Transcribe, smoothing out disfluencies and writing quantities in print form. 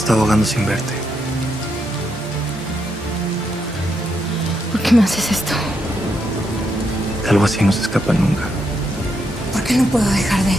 está ahogando sin verte. ¿Por qué me haces esto? Algo así no se escapa nunca. ¿Por qué no puedo dejar de